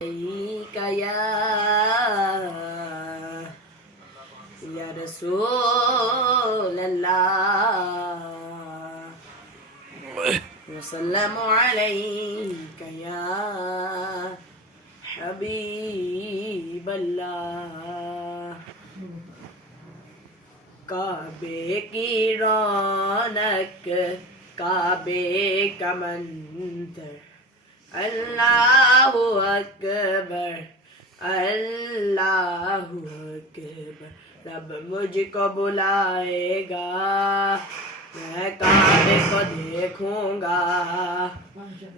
या रसूल अल्लाह वसल्लमु अलैका या हबीब अल्लाह। काबे की रौनक काबे का मंतर अल्लाहु अकबर अल्लाहु अकबर। रब मुझको बुलाएगा मैं काबे को देखूंगा,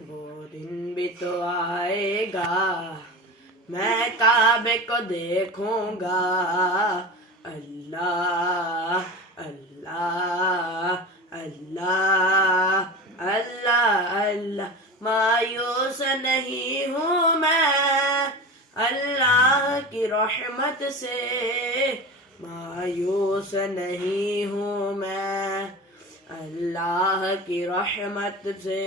वो दिन भी तो आएगा मैं काबे को देखूंगा। अल्लाह अल्लाह अल्लाह अल्लाह अल्लाह। मायूस नहीं हूँ मैं अल्लाह की रहमत से, मायूस नहीं हूँ मैं अल्लाह की रहमत से।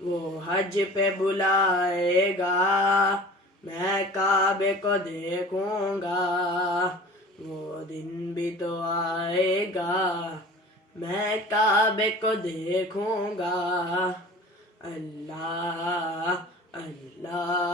वो हज पे बुलाएगा मैं काबे को देखूंगा, वो दिन भी तो आएगा मैं काबे को देखूंगा। अल्लाह अल्लाह